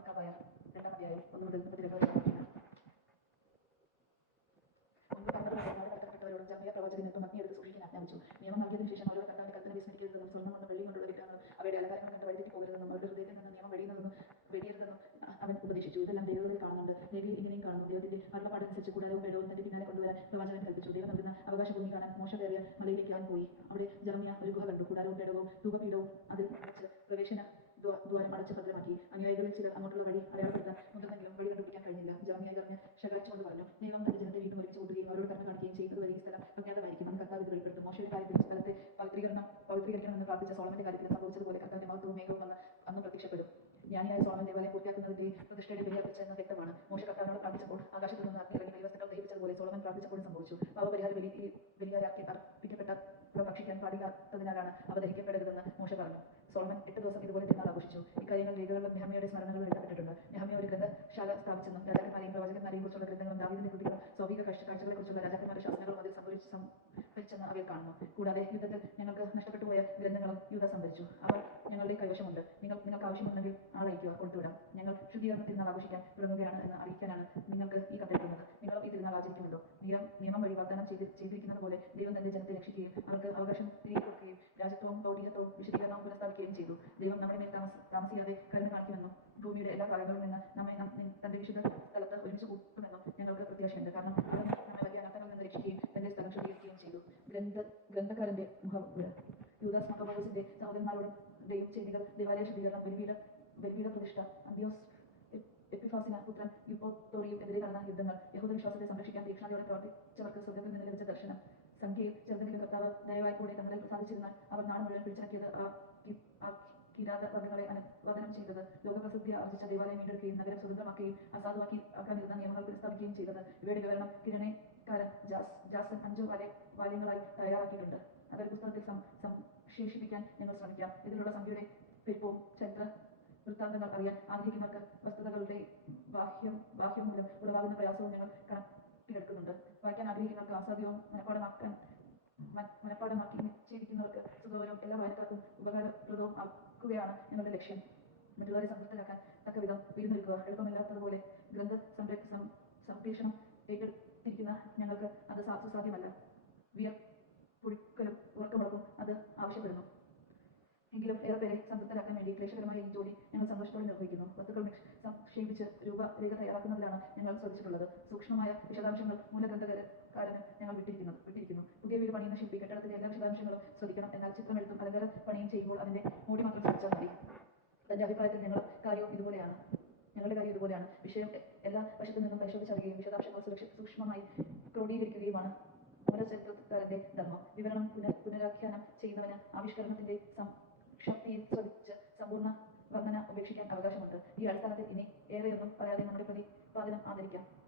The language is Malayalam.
മക്കാബായ രണ്ടാം അധ്യായം ഒന്ന് മുതൽ മുപ്പത്തിരണ്ട് വരെ വായിക്കാം. മുൻപ് കണ്ടതുപോലെ നാട് കടക്കപ്പെട്ടവരോടും ജർമ്മിയ പ്രവാചകനും മഗ്നിയെടുത്ത് സൂക്ഷിക്കാൻ ആജ്ഞാപിച്ചു നിയമം നൽകിയതിനു ശേഷം അവരുടെ കർത്താവിന്റെ കൽപ്പന വിസ്മരിക്കരുതെന്നും സ്വർണം കൊണ്ട് വെള്ളി കൊണ്ടുള്ള വിഗ്രഹങ്ങളും അവയുടെ അലങ്കാരങ്ങൾ കണ്ട് വഴിതെറ്റി പോകരുതെന്നും അവരുടെ ഹൃദയത്തിൽ നിന്ന് നിയമം വെടിയുന്നതെന്നും വെടിയരുതെന്നും അവൻ ഉപദേശിച്ചു ഇതെല്ലാം ദൈവങ്ങളിൽ കാണുന്നുണ്ട് ലേവിയിൽ ഇങ്ങനെയും കാണുന്നു ദൈവത്തിന്റെ അരുളപ്പാടനുസരിച്ച് കൂടാരവും വെള്ളവും തന്റെ പിന്നാലെ കൊണ്ടുവരാൻ പ്രവാചകൻ കൽപ്പിച്ചു ദൈവം നൽകുന്ന അവകാശഭൂമി കാണാൻ മോശമേറിയ മലയിലേക്ക് അവൻ പോയി അവിടെ ജർമ്മിയ ഒരു ഗുഹ കണ്ടു കൂടാരവും പേടകവും ധൂപപീഠവും അതിൽ വെച്ച് പ്രവേശന ദ്വാ- ദ്വാരം അടച്ച് ഭദ്രമാക്കി അനുയായികളിൽ ചിലർ അങ്ങോട്ടുള്ള വഴി അടയാളപ്പെടുത്താൻ മുതിർന്നെങ്കിലും വഴി കണ്ടുപിടിക്കാൻ കഴിഞ്ഞില്ല ജാമ്യ ജർമ്മിയ ശകാരിച്ചുകൊണ്ട് പറഞ്ഞു ദൈവം തന്റെ ജനത്തെ വീണ്ടും ഒരുമിച്ച് കൂട്ടുകയും അവരോട് കർമ്മ കാണിക്കുകയും ചെയ്യുന്നത് വരെ ഈ സ്ഥലം അജ്ഞാതമായിരിക്കും അന്ന് കർത്താവ് ഇത് വെളിപ്പെടുത്തും മോശയുടെ കാര്യത്തിൽ ഈ സ്ഥലത്തെ പവിത്രീകരണം പവിത്രീകരിക്കണമെന്ന് പ്രാർത്ഥിച്ച സോളമന്റെ കാര്യത്തിൽ സംഭവിച്ചതുപോലെ കർത്താവിന്റെ മഹത്വവും മേഘവും വന്ന് അന്ന് പ്രത്യക്ഷപ്പെടും. ജ്ഞാനിയായ സോളമൻ ദേവാലയം പൂർത്തിയാക്കുന്നതിന്റെ പ്രതിഷ്ഠയുടെ ബലിയർപ്പിച്ചെന്ന് വ്യക്തമാണ്. മോശ കർത്താവിനോട് പ്രാർത്ഥിച്ചപ്പോൾ ആകാശത്തു നിന്ന് അഗ്നി ഇറങ്ങി ദൈവസ്ഥകൾ ദഹിപ്പിച്ചതുപോലെ സോളമൻ പ്രാർത്ഥിച്ചപ്പോഴും സംഭവിച്ചു. പാവപരിഹാര ബലി ബലിയായി അർപ്പി- അർപ്പിക്കപ്പെട്ട ഭക്ഷിക്കാൻ പാടില്ലാത്തതിനാലാണ് അവ ദഹിക്കപ്പെടരുതെന്ന് മോശ പറഞ്ഞു. സോളമൻ എട്ട് ദിവസം ഇതുപോലെ തിരുനാൾ ആഘോഷിച്ചു. ഇക്കാര്യങ്ങൾ രേഖകളിലും നെഹമിയുടെ സ്മരണകൾ എഴുതപ്പെട്ടിട്ടുണ്ട് നെഹമിയ ഒരു ഗ്രന്ഥശാല സ്ഥാപിച്ചെന്നും രാജാക്കന്മാരെയും പ്രവാചകന്മാരെയും കുറിച്ചുള്ള ഗ്രന്ഥങ്ങളും ദാവീദിന്റെ കൃതികളും സ്വാഭിക കാഴ്ചകളെ കുറിച്ചുള്ള രാജാക്കന്മാരുടെ ശാസനകളും അതിൽ സംഭവിച്ചു സംഭരിച്ചെന്ന് അവയിൽ കാണുന്നു കൂടാതെ യുദ്ധത്തിൽ ഞങ്ങൾക്ക് നഷ്ടപ്പെട്ടു പോയ ഗ്രന്ഥങ്ങളും യൂത സംഭരിച്ചു. അവ ഞങ്ങളുടെ കൈവശമുണ്ട്. നിങ്ങൾ നിങ്ങൾക്ക് ആവശ്യമുണ്ടെങ്കിൽ ആളയക്കുക കൊടുത്തുവിടാം. ഞങ്ങൾ ശുദ്ധീകരണ തിരുനാൾ ആഘോഷിക്കാൻ തുടങ്ങുകയാണ് എന്ന് അറിയിക്കാനാണ് നിങ്ങൾക്ക് ഈ കത്തെഴുതുന്നത് നിങ്ങളും ഈ തിരുനാൾ ആചരിക്കുന്നുണ്ടോ? നിയമം നിയമം വഴി വാഗ്ദാനം ചെയ്ത് ചെയ്തിരിക്കുന്നത് പോലെ ദൈവം തന്റെ ജനത്തെ രക്ഷിക്കുകയും അവർക്ക് അവകാശം തിരികെ കൊടുക്കുകയും രാജ്യത്വവും ഭൗതികത്വവും വിശദീകരണവും പുനഃസ്ഥാപിക്കുകയും ചെയ്തു. ദൈവം നമ്മുടെ മേൽ താമസ താമസിയാതെ കരുണ കാണിക്കുമെന്നും ഭൂമിയുടെ എല്ലാ ഭാഗങ്ങളിൽ നിന്ന് നമ്മെ തന്റെ വിശുദ്ധ സ്ഥലത്ത് ഒരുമിച്ച് കൂട്ടുമെന്നും ഞങ്ങൾക്ക് പ്രത്യാശയുണ്ട്. കാരണം നമ്മെ വലിയ അനർത്ഥങ്ങളിൽ നിന്ന് രക്ഷിക്കുകയും തന്റെ സ്ഥലം ശുദ്ധീകരിക്കുകയും ചെയ്തു. ഗ്രന്ഥ ഗ്രന്ഥകാരന്റെ മുഖം യൂദാസ് മക്കബോസിന്റെ സഹോദരന്മാരോടും ദൈവം ചെയ്തികൾ ദേവാലയ ശുദ്ധീകരണം ബലിപീഠ ബലിപീഠ പ്രതിഷ്ഠ അന്തിയോസ് എപ്- എപ്പിഫാസിന പുത്രൻ യുപ്പോത്തോറിയും എതിരെ നടന്ന യുദ്ധങ്ങൾ യഹൂദ വിശ്വാസത്തെ സംരക്ഷിക്കാൻ തീക്ഷണതയോടെ പ്രവർത്തിച്ചവർക്ക് സ്വർഗത്തിൽ നിന്ന് ലഭിച്ച ദർശനം. സംഖ്യയിൽ ചെറുതെങ്കിലും കർത്താവ് ദയവായി കൂടെ തങ്ങളിൽ സാധിച്ചിരുന്ന അവർ നാട് മുഴുവൻ പിടിച്ചടക്കിയത് ആ കിരാത വർഗങ്ങളെ അനുവദനം ചെയ്തത്. ലോകപ്രസിദ്ധി ആർജിച്ച ദേവാലയം വീണ്ടെടുക്കുകയും നഗരം സ്വതന്ത്രമാക്കുകയും അസാധുവാക്കി ആക്കാനിരുന്ന നിയമങ്ങൾ പുനഃസ്ഥാപിക്കുകയും ചെയ്തത്. ഇവയുടെ വിവരണം കിരണേക്കാരൻ ജാസ് ജാസൻ അഞ്ചു വാല്യ വാല്യങ്ങളായി തയ്യാറാക്കിയിട്ടുണ്ട് അതൊരു പുസ്തകത്തിൽ സംശേഷിപ്പിക്കാൻ ഞങ്ങൾ ശ്രമിക്കാം. ഇതിലുള്ള സംഖ്യയുടെ പെരുപ്പവും ചരിത്ര വൃത്താന്തങ്ങൾ അറിയാൻ ആഗ്രഹിക്കുന്നവർക്ക് വസ്തുതകളുടെ ബാഹ്യം ബാഹ്യം മൂലം ഉളവാകുന്ന പ്രയാസവും ഞങ്ങൾ കണക്കിലെടുക്കുന്നുണ്ട്. വായിക്കാൻ ആഗ്രഹിക്കുന്നവർക്ക് ആസാദ്യവും മനഃപ്പാടമാക്കാൻ മന- മനഃപ്പാടമാക്കി നിശ്ചയിക്കുന്നവർക്ക് സുഖകരവും എല്ലാ വായനക്കാർക്കും ഉപകാരപ്രദവും ആക്കുകയാണ് ഞങ്ങളുടെ ലക്ഷ്യം. മറ്റുള്ളവരെ സംതൃപ്തരാക്കാൻ തക്ക വിധം വിരുന്നൊരുക്കുക എളുപ്പമില്ലാത്തതുപോലെ ഗ്രന്ഥ സംരക്ഷണം സം- സംപ്രേഷണം ഏറ്റെടുത്തിരിക്കുന്ന ഞങ്ങൾക്ക് അത് സാധ്യസാധ്യമല്ല എങ്കിലും ഏറെപ്പേരെ സംതൃപ്തരാക്കാൻ വേണ്ടി ക്ലേശകരമായ ഈ ജോലി ഞങ്ങൾ സന്തോഷത്തോടെ നിർവഹിക്കുന്നു. വസ്തുക്കൾ നിക്ഷ- സംക്ഷേപിച്ച് രൂപരേഖ തയ്യാറാക്കുന്നതിലാണ് ഞങ്ങൾ ശ്രദ്ധിച്ചിട്ടുള്ളത് സൂക്ഷ്മമായ വിശദാംശങ്ങൾ മൂലഗ്രന്ഥകാരന് ഞങ്ങൾ വിട്ടിരിക്കുന്നത് വിട്ടിരിക്കുന്നു. പുതിയ വീട് പണിയുന്ന ശില്പി കെട്ടിടത്തിന്റെ എല്ലാ വിശദാംശങ്ങളും ശ്രദ്ധിക്കണം എന്നാൽ ചിത്രമെടുത്തും അലങ്കാര പണിയും ചെയ്യുമ്പോൾ അതിന്റെ മൂടി മാത്രം ശ്രദ്ധിച്ചാൽ മതി. തന്റെ അഭിപ്രായത്തിൽ ഞങ്ങൾ കാര്യവും ഇതുപോലെയാണ്. ഞങ്ങളുടെ കാര്യം ഇതുപോലെയാണ്. വിഷയം എല്ലാ വശത്തു നിന്നും പരിശോധിച്ചറിയുകയും വിശദാംശങ്ങൾ സുരക്ഷ സൂക്ഷ്മമായി ക്രോഡീകരിക്കുകയുമാണ് മൂലചരിത്രകാരന്റെ ധർമ്മം. വിവരണം പുനഃ പുനരാഖ്യാനം ചെയ്യുന്നവന് ആവിഷ്കരണത്തിന്റെ ശ്രദ്ധിച്ച് സമ്പൂർണ വർണന ഉപേക്ഷിക്കാൻ അവകാശമുണ്ട്. ഈ അടിസ്ഥാനത്തിൽ ഇനി ഏറെയൊന്നും പറയാതെ നമ്മുടെ ആദരിക്കാം ആരംഭിക്കാം ചരിത്രം തന്നെ